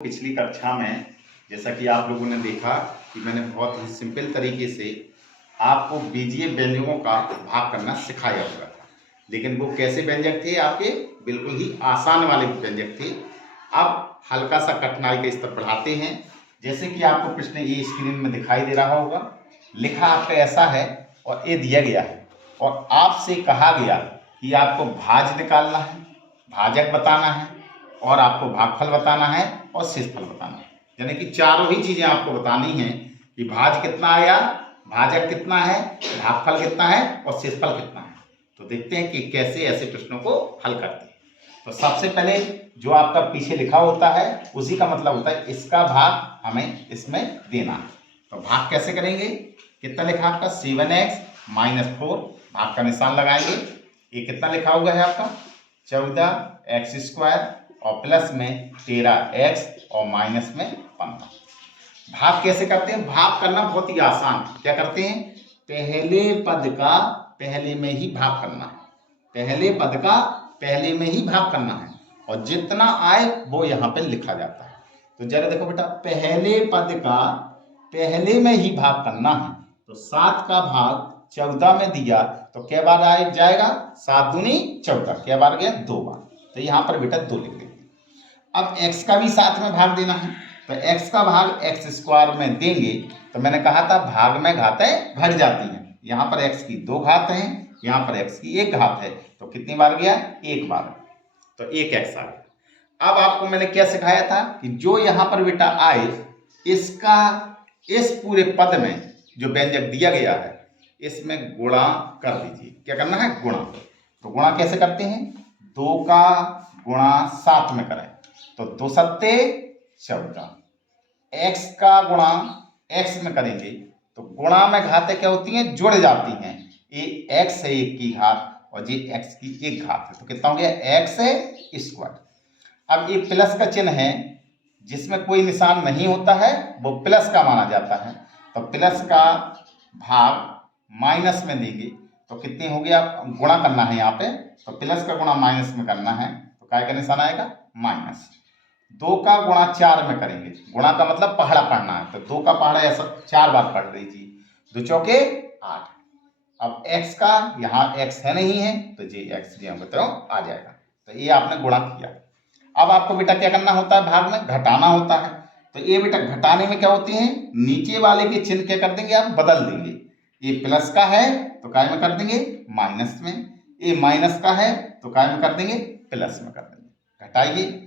पिछली कक्षा में जैसा कि आप लोगों ने देखा कि मैंने बहुत ही सिंपल तरीके से आपको बीजीय व्यंजकों का भाग करना सिखाया हुआ था, लेकिन वो कैसे व्यंजक थे? आपके बिल्कुल ही आसान वाले व्यंजक थे। अब हल्का सा कठिनाई का स्तर बढ़ाते हैं। जैसे कि आपको प्रश्न ये स्क्रीन में दिखाई दे रहा होगा, लिखा आपका ऐसा है और ये दिया गया है और आपसे कहा गया कि आपको भाज्य निकालना है, भाजक बताना है और आपको भागफल बताना है और शेषफल बताना है। यानी कि चारों ही चीजें आपको बतानी है कि भाज्य कितना आया, भाजक कितना है, भागफल कितना है और शेषफल कितना है। तो देखते हैं कि कैसे ऐसे प्रश्नों को हल करते हैं। तो सबसे पहले जो आपका पीछे लिखा होता है उसी का मतलब होता है इसका भाग हमें इसमें देना है। तो भाग कैसे करेंगे? कितना लिखा आपका 7x - 4, भाग का निशान लगाएंगे। ये कितना लिखा हुआ है आपका 14x² और प्लस में 13x और माइनस में 15। भाग कैसे करते हैं? भाग करना बहुत ही आसान। क्या करते हैं? पहले पद का पहले में ही भाग करना है, पहले पद का पहले में ही भाग करना है और जितना आए वो यहाँ पे लिखा जाता है। तो जरा देखो बेटा, पहले पद का पहले में ही भाग करना है। तो 7 का भाग 14 में दिया तो क्या बार आए जाएगा? 7 दूनी 14, क्या बार गया? 2 बार। तो यहाँ पर बेटा 2 लिख देंगे। अब x का भी साथ में भाग देना है, तो x का भाग x² में देंगे। तो मैंने कहा था भाग में घातें घट जाती हैं। यहाँ पर x की 2 घात हैं, यहाँ पर x की 1 घात है, तो कितनी बार गया? 1 बार। तो 1x आ गया। अब आपको मैंने क्या सिखाया था कि जो यहाँ पर बेटा आए इसका इस पूरे पद में जो व्यंजक दिया गया है इसमें गुणा कर दीजिए। क्या करना है? गुणा। तो गुणा कैसे करते हैं? 2 का गुणा 7 में करें तो 2 सत्ते 14, x का गुणा x में करेंगे तो गुणा में घातें क्या होती हैं? जुड़ जाती हैं। ये x है 1 की घात और ये x की 1 घात है, तो कितना हो गया? x²। अब ये प्लस का चिन्ह है, जिसमें कोई निशान नहीं होता है वो प्लस का माना जाता है। तो प्लस का भाग माइनस में देंगे तो कितने हो गया? गुणा करना है यहाँ पे, तो प्लस का गुणा माइनस में करना है तो काय का निशान आएगा? माइनस। 2 का गुणा 4 में करेंगे, गुणा का मतलब पहाड़ा पढ़ना है, तो 2 का पहाड़ा ऐसा 4 बार पढ़ लीजिए। 2 चौके 8। अब x का यहाँ x है नहीं है तो जी x जी हम आ जाएगा। तो ये आपने गुणा किया। अब आपको बेटा क्या करना होता है? भाग में घटाना होता है। तो ये बेटा घटाने में क्या होती है? नीचे वाले के चिन्ह क्या कर देंगे? आप बदल देंगे। ये प्लस का है तो काय में कर देंगे? माइनस में। ये माइनस का है तो काय में कर देंगे? प्लस में कर देंगे। घटाइए।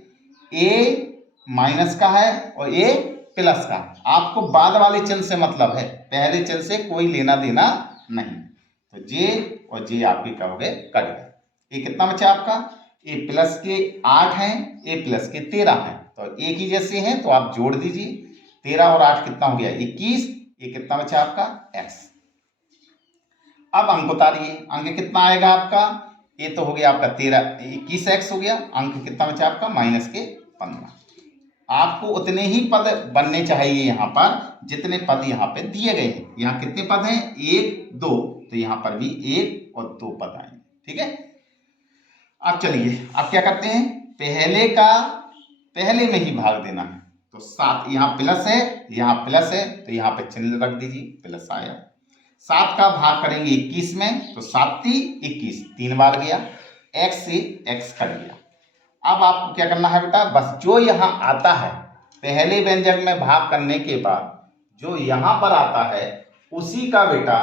ए माइनस का है और ए प्लस का। आपको बाद वाले चिन्ह से मतलब है, पहले चिन्ह से कोई लेना देना नहीं। तो जे और जे आपके क्या हो गए? कट गए। ये कितना बचा आपका? ए प्लस के 8 हैं, ए प्लस के 13 हैं, तो एक ही जैसे हैं तो आप जोड़ दीजिए। 13 और 8 कितना हो गया? 21। ये कितना बचा आपका? x। अब अंक उतारिए। अंक कितना आएगा आपका? ये तो हो गया आपका 21x हो गया। अंक कितना बचा आपका? माइनस के 15। आपको उतने ही पद बनने चाहिए यहाँ पर जितने पद यहाँ पे दिए गए हैं। यहाँ कितने पद हैं? 1 2, तो यहाँ पर भी 1 और 2 पद आएंगे। ठीक है। अब चलिए अब क्या करते हैं? पहले का पहले में ही भाग देना है। तो 7 यहाँ प्लस है, यहाँ प्लस है, तो यहाँ पे चिन्ह रख दीजिए, प्लस आया। 7 का भाग करेंगे 21 में तो 7 × 21, 3 बार गया। x से x कट गया। अब आपको क्या करना है बेटा? बस जो यहाँ आता है पहले व्यंजक में भाग करने के बाद जो यहाँ पर आता है उसी का बेटा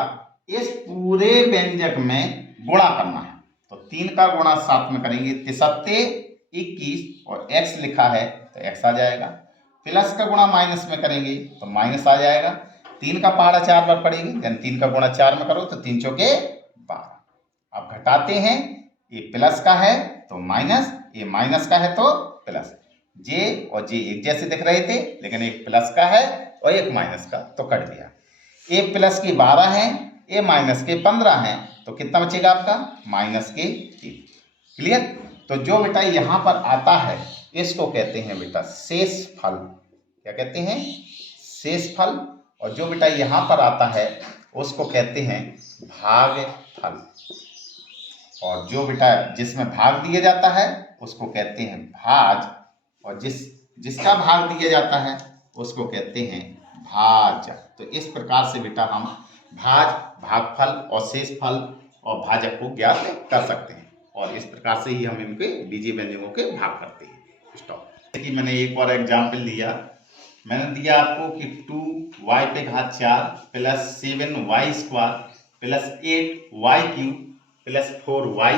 इस पूरे व्यंजक में गुणा करना है। तो 3 का गुणा 7 में करेंगे, 3 × 21 और x लिखा है तो x आ जाएगा। प्लस का गुणा माइनस में करेंगे तो माइनस आ जाएगा। 3 का पहाड़ा 4 बार पड़ेगी, यानी 3 का गुणा 4 में करो तो 3 चौके 12। अब घटाते हैं, ये प्लस का है तो माइनस, ये माइनस का है तो प्लस। जे और जे एक जैसे दिख रहे थे लेकिन एक प्लस का है और एक माइनस का, तो कट गया। ए प्लस के 12 है, ए माइनस के 15 है, तो कितना बचेगा आपका? माइनस के 3। क्लियर? तो जो बेटा यहाँ पर आता है इसको कहते हैं बेटा शेषफल। क्या कहते हैं? शेषफल। और जो बेटा यहाँ पर आता है उसको कहते हैं भागफल। और जो बेटा जिसमें भाग दिया जाता है उसको कहते हैं भाज, और जिसका भाग दिया जाता है उसको कहते हैं भाज्य। तो इस प्रकार से बेटा हम भाज, भागफल और शेषफल और भाजक को ज्ञात कर सकते हैं, और इस प्रकार से ही हम इनके बीजीय व्यंजकों के भाग करते हैं। स्टॉप। कि मैंने एक और एग्जाम्पल दिया, मैंने दिया आपको कि 2y पे घात 4 plus 7y square plus 8y cube plus 4y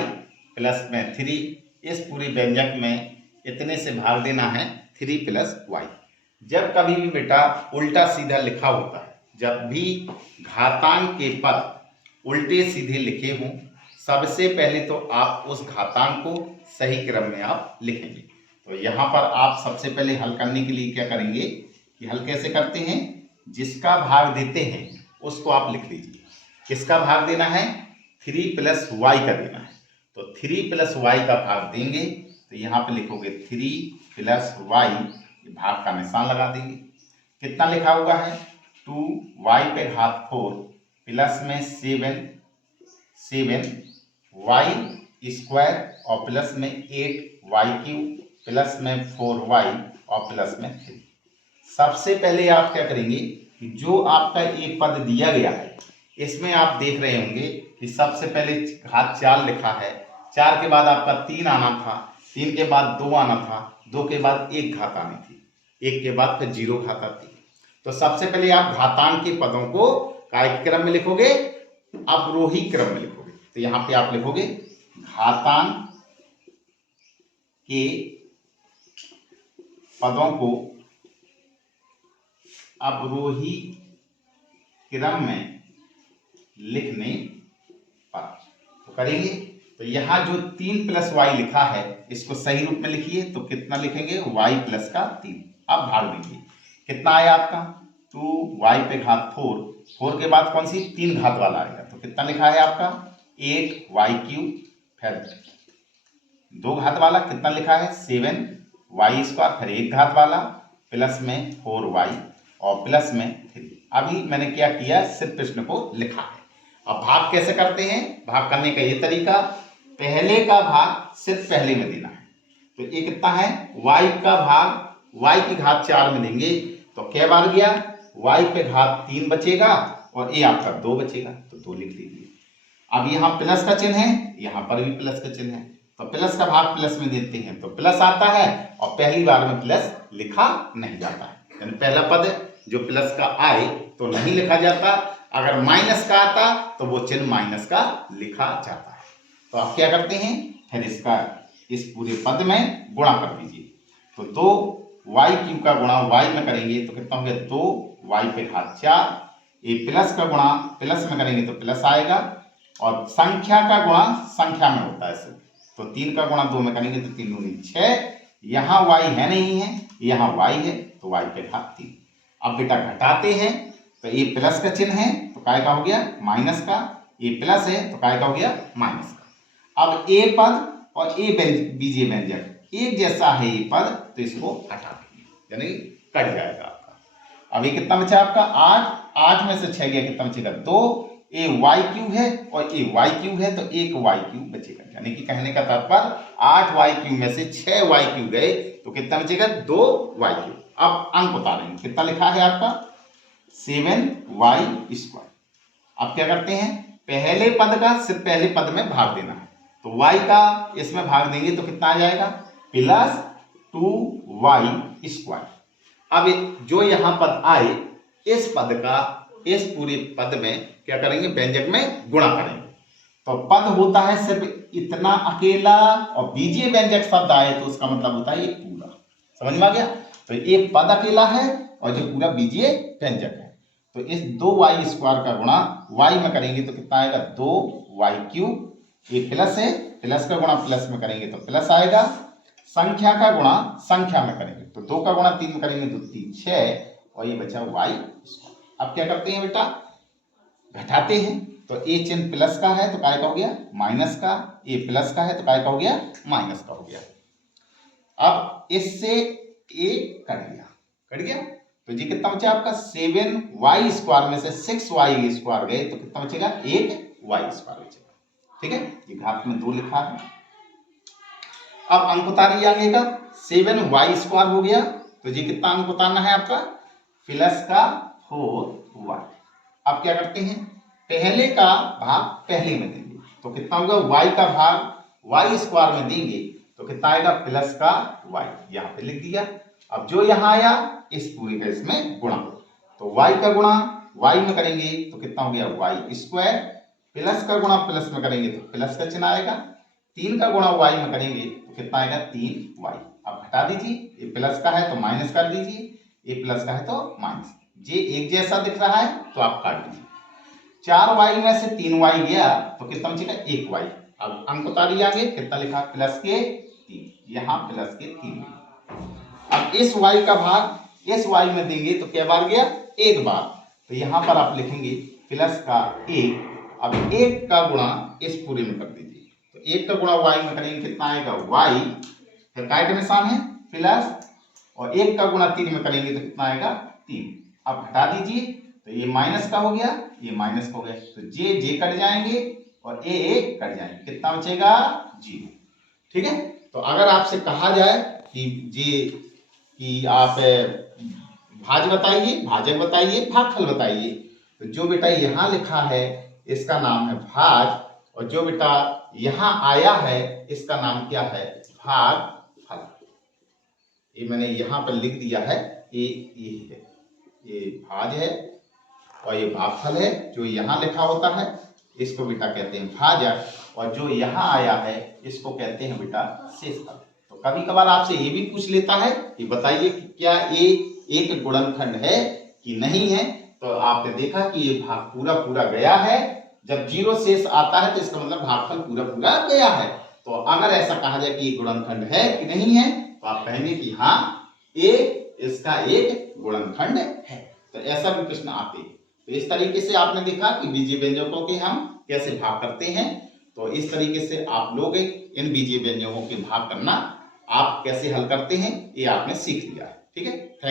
plus में 3, इस पूरे व्यंजक में इतने से भाग देना है 3 प्लस y। जब कभी भी बेटा उल्टा सीधा लिखा होता है, जब भी घातांक के पद उल्टे सीधे लिखे हों, सबसे पहले तो आप उस घातांक को सही क्रम में आप लिखेंगे। तो यहाँ पर आप सबसे पहले हल करने के लिए क्या करेंगे कि हल कैसे करते हैं, जिसका भाग देते हैं उसको आप लिख लीजिए। किसका भाग देना है, 3 प्लस वाई का देना है, तो 3 प्लस वाई का भाग देंगे, तो यहाँ पे लिखोगे 3 प्लस वाई, भाग का निशान लगा देंगे। कितना लिखा हुआ है, 2y पे घात 4 प्लस में 7 वाई स्क्वायर और प्लस में 8y क्यूब प्लस में 4y और प्लस में 3। सबसे पहले आप क्या करेंगे कि जो आपका एक पद दिया गया है इसमें आप देख रहे होंगे कि सबसे पहले घात 4 लिखा है, 4 के बाद आपका 3 आना था, 3 के बाद 2 आना था, 2 के बाद 1 घात आनी थी, 1 के बाद फिर 0 घात आती है। तो सबसे पहले आप घातांक के पदों को काय क्रम में लिखोगे, अवरोही क्रम में लिखोगे। तो यहाँ पे आप लिखोगे घातांक के पदों को अवरोही क्रम में लिखने पर तो करेंगे। तो यहाँ जो 3 प्लस वाई लिखा है इसको सही रूप में लिखिए, तो कितना लिखेंगे, y प्लस का 3। अब भाग देंगे, कितना आया आपका 2y पे घात 4, 4 के बाद कौन सी 3 घात वाला आएगा, तो कितना लिखा है आपका 8y क्यूब, फिर 2 घात वाला कितना लिखा है 7y स्क्वायर, फिर 1 घात वाला प्लस में 4y और प्लस में 3। अभी मैंने क्या किया, सिर्फ प्रश्न को लिखा है। अब भाग कैसे करते हैं, भाग करने का ये तरीका, पहले का भाग सिर्फ पहले में देना है। तो ये कितना है, y का भाग y की घात 4 में देंगे, तो क्या बार गया, y पे घात 3 बचेगा और ये आपका 2 बचेगा, तो 2 लिख लीजिए। अब यहाँ प्लस का चिन्ह है, यहाँ पर भी प्लस का चिन्ह है, तो प्लस का भाग प्लस में देते हैं तो प्लस आता है, और पहली बार में प्लस लिखा नहीं जाता है, यानी पहला पद जो प्लस का आए तो नहीं लिखा जाता, अगर माइनस का आता तो वो चिन्ह माइनस का लिखा जाता है। तो आप क्या करते हैं, फिर इसका इस पूरे पद में गुणा कर दीजिए। तो 2y क्यूब का गुणा y में करेंगे तो कितना हो गया, 2y पे घात 4, ये प्लस का गुणा प्लस में करेंगे तो प्लस आएगा, और संख्या का गुणा संख्या में होता है सिर्फ, तो 3 का गुणा 2 में करेंगे तो 3 दूनी 6, यहाँ y है नहीं है, यहाँ y है, तो y पे घात 3। अब बेटा घटाते हैं, तो ये प्लस का चिन्ह है तो काय का हो गया माइनस का, ये प्लस है तो काय का हो गया माइनस का। अब ए पद और ए बीजीय व्यंजक एक जैसा है ये पद, तो इसको हटा देंगे, यानी कट जाएगा आपका। अब ये कितना बचा आपका 8, 8 में से 6 गया, कितना बचेगा 2, ए वाई क्यूब है और ए वाई क्यूब है, तो 1 वाई क्यूब बचेगा, यानी कि कहने का तात्पर्य 8 वाई क्यूब में से 6 वाई क्यूब गए तो कितना बचेगा 2 वाई क्यूब। अब अंक उतारेंगे, कितना लिखा है आपका 7y स्क्वायर। अब क्या करते हैं, पहले पद का सिर्फ पहले पद में भाग देना है, तो y का इसमें भाग देंगे तो कितना आ जाएगा प्लस 2y स्क्वायर। अब जो यहाँ पद आए इस पद का इस पूरे पद में क्या करेंगे, व्यंजक में गुणा करेंगे। तो पद होता है सिर्फ इतना अकेला, और बीजीय व्यंजक शब्द आए तो उसका मतलब होता है ये पूरा, समझ में आ गया। तो ये पद अकेला है और जो पूरा बीजीय व्यंजक है, तो इस 2y स्क्वायर का गुणा y में करेंगे तो कितना आएगा 2y क्यूब, ये प्लस है, प्लस का गुणा प्लस में करेंगे तो प्लस आएगा, संख्या का गुणा संख्या में करेंगे तो 2 का गुणा 3 में करेंगे तो 3 6, और ये बचा y स्क्वायर। अब क्या करते हैं बेटा, घटाते हैं, तो ए चिन्ह प्लस का है तो काय का हो गया माइनस का, ए प्लस का है तो काय का हो गया माइनस का हो गया। अब इससे ए कट गया, तो जी कितना बचा आपका 7y स्क्वायर में से 6y स्क्वायर गए तो कितना बचेगा 8y स्क्वायर बचेगा, ठीक है। ये घात में 2 लिखा है। अब अंक उतारिए आगे का, 7y स्क्वायर हो गया तो ये कितना अंक बताना है आपका, प्लस का 4y। अब क्या करते हैं, पहले का भाग पहले में देंगे तो कितना होगा, y का भाग y स्क्वायर में देंगे तो कितना आएगा, प्लस का y। यहाँ पे लिख दिया। अब जो यहाँ आया इस पूरे का इसमें गुणा, तो y का गुणा y में करेंगे तो कितना हो गया, y स्क्वायर। प्लस का गुणा प्लस में करेंगे तो प्लस का चिन्ह आएगा। 3 का गुणा y में करेंगे तो कितना आएगा, 3y। अब हटा दीजिए, ये प्लस का है तो माइनस कर दीजिए, ये प्लस का है तो माइनस। ये एक जैसा दिख रहा है तो आप काट दीजिए। 4y में से 3y गया तो कितना बचेगा, 1y। अब अंक उतारिए आगे, कितना लिखा, प्लस के 3, यहाँ प्लस के 3। अब इस y का भाग इस y में देंगे तो क्या बार गया, एक बार। तो यहाँ पर आप लिखेंगे प्लस का 1। अब 1 का गुणा इस पूरे में कर दीजिए, तो 1 का गुणा y में करेंगे कितना आएगा, y। फिर काय का निशान है प्लस, और 1 का गुणा 3 में करेंगे तो कितना आएगा, 3। अब हटा दीजिए तो ये माइनस का हो गया, ये माइनस का हो गया, तो जे कट जाएंगे और ए कट जाएंगे, कितना बचेगा, 0। ठीक है। तो अगर आपसे कहा जाए कि कि आप भाजक बताइए, भागफल बताइए, तो जो बेटा यहाँ लिखा है इसका नाम है भाज, और जो बेटा यहाँ आया है इसका नाम क्या है, भागफल। ये मैंने यहाँ पर लिख दिया है, ये है, ये भाज है और ये भागफल है। जो यहाँ लिखा होता है इसको बेटा कहते हैं भाजक, और जो यहाँ आया है इसको कहते हैं बेटा शेषफल। तो कभी कभार आपसे ये भी पूछ लेता है कि बताइए कि क्या ये एक गुणनखंड है कि नहीं है। तो आपने देखा कि ये भाग पूरा पूरा गया है। जब 0 शेष आता है तो इसका मतलब भागफल पूरा पूरा गया है। तो अगर ऐसा कहा जाए कि ये गुणनखंड है कि नहीं है, तो आप कहेंगे कि हाँ, ये इसका एक गुणनखंड है। तो ऐसा भी प्रश्न आते हैं। तो इस तरीके से आपने देखा कि बीजीय व्यंजकों के हम कैसे भाग करते हैं। तो इस तरीके से आप लोग इन बीजीय व्यंजकों के भाग करना आप कैसे हल करते हैं, ये आपने सीख लिया है। ठीक है। थैंक